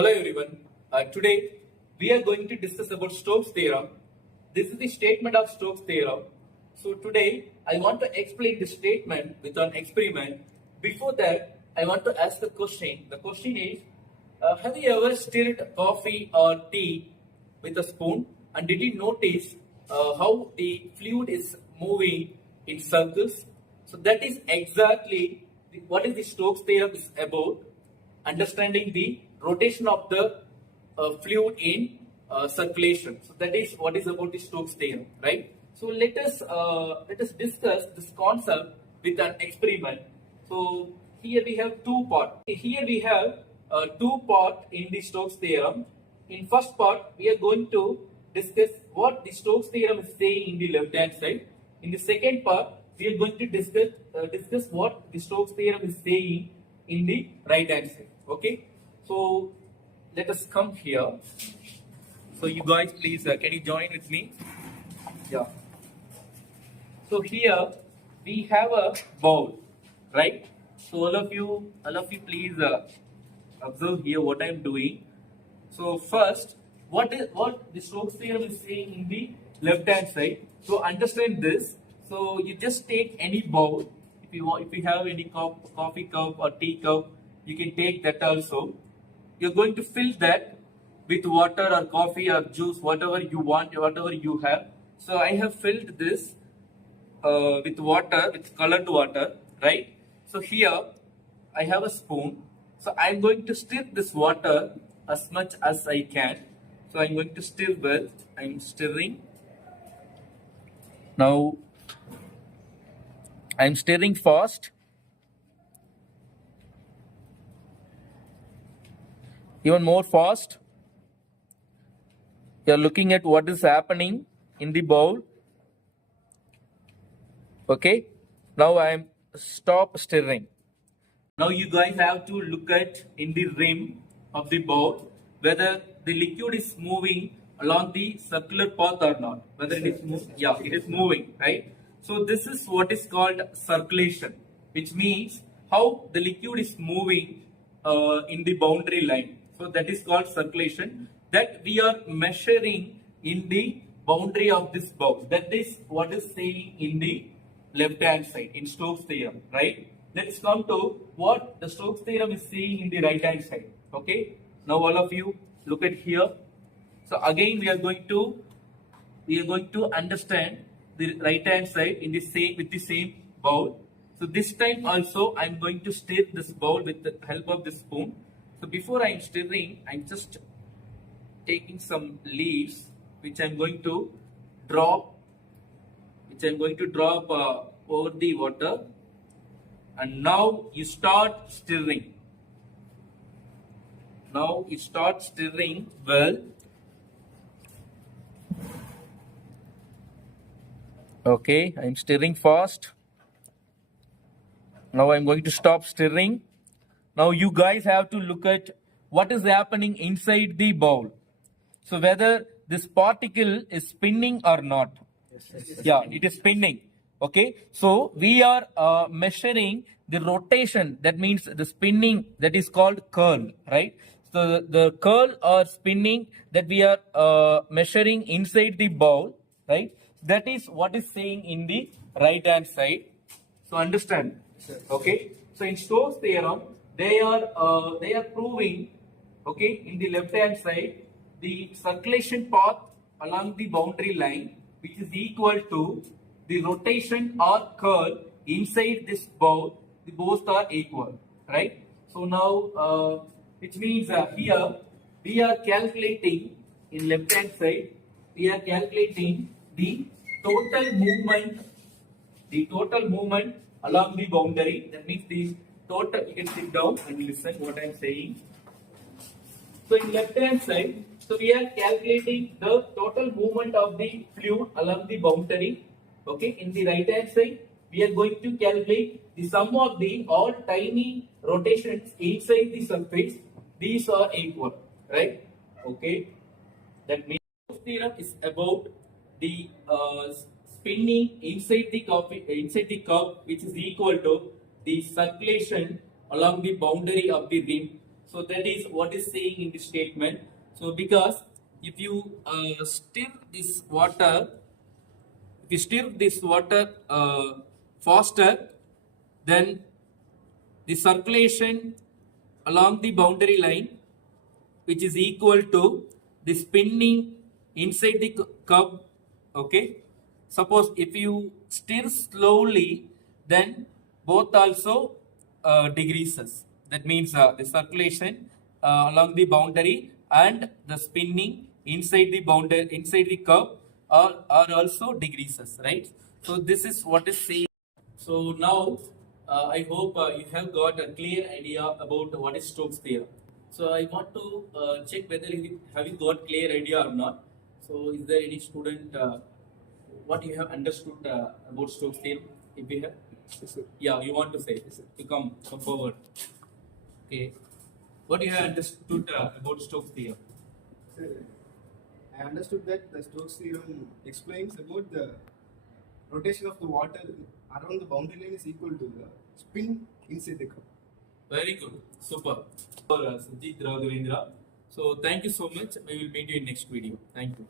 Hello everyone. Today we are going to discuss about Stokes Theorem. This is the statement of Stokes Theorem. So today I want to explain the statement with an experiment. Before that, I want to ask the question. The question is, have you ever stirred coffee or tea with a spoon? And did you notice how the fluid is moving in circles? So that is exactly what is the Stokes Theorem is about. Understanding the rotation of the fluid in circulation. So that is what is about the Stokes theorem, right? So let us discuss this concept with an experiment. So here we have two parts. Here we have two parts in the Stokes theorem. In first part, we are going to discuss what the Stokes theorem is saying in the left hand side. In the second part, we are going to discuss what the Stokes theorem is saying in the right hand side. Okay, so let us come here. So you guys please can you join with me? Yeah. So here we have a bowl, right? So all of you please observe here what I am doing. So first, what the Stokes theorem is saying in the left hand side. So understand this. So you just take any bowl. If you have any cup, coffee cup or tea cup, you can take that also. You're going to fill that with water or coffee or juice, whatever you want, whatever you have. So I have filled this with water, with colored water, right? So here I have a spoon. So I'm going to stir this water as much as I can. So I'm going to stir well. I'm stirring. Now I'm stirring fast. Even more fast. You are looking at what is happening in the bowl. Okay. Now I am stop stirring. Now you guys have to look at in the rim of the bowl whether the liquid is moving along the circular path or not. Whether it is moving. Yeah, it is moving, right? So this is what is called circulation, which means how the liquid is moving in the boundary line. So that is called circulation, that we are measuring in the boundary of this box. That is what is saying in the left hand side in Stokes theorem, right? Let's come to what the Stokes theorem is saying in the right hand side. Okay. Now all of you look at here. So again we are going to understand the right hand side in the same with the same bowl. So this time also I am going to stir this bowl with the help of this spoon. So before I am stirring, I am just taking some leaves which I am going to drop, over the water, and now you start stirring. Now you start stirring well. Okay, I am stirring fast. Now I am going to stop stirring. Now you guys have to look at what is happening inside the bowl. So whether this particle is spinning or not. Yeah, it is spinning. Okay. So we are measuring the rotation. That means the spinning, that is called curl, right? So the curl or spinning that we are measuring inside the bowl, right? That is what is saying in the right hand side. So understand. Okay. So in Stokes theorem, they are proving, okay, in the left hand side the circulation path along the boundary line, which is equal to the rotation or curl inside this bowl. The both are equal, right? So now which means here we are calculating in left hand side, we are calculating the total movement along the boundary. That means the total, you can sit down and listen what I am saying. So in left hand side, so we are calculating the total movement of the fluid along the boundary. Okay, in the right hand side, we are going to calculate the sum of the all tiny rotations inside the surface. These are equal, right? Okay, that means Stokes theorem is about the spinning inside the cup, which is equal to the circulation along the boundary of the rim. So that is what is saying in the statement. So because if you stir this water faster, then the circulation along the boundary line, which is equal to the spinning inside the cup. Okay, suppose if you stir slowly, then both also decreases. That means the circulation along the boundary and the spinning inside the cup are also decreases, right? So this is what is saying. So now I hope you have got a clear idea about what is Stokes theorem. So I want to check whether you have you got clear idea or not. So is there any student what you have understood about Stokes theorem? If you have, Yes, sir. yeah, you want to say, Yes, sir. to come forward. Okay, what you have understood about Stokes theorem? Sir, I understood that the Stokes theorem explains about the rotation of the water around the boundary line is equal to the spin inside the cup. Very good, super. For Sujit Raghavendra. So thank you so much. We will meet you in next video. Thank you.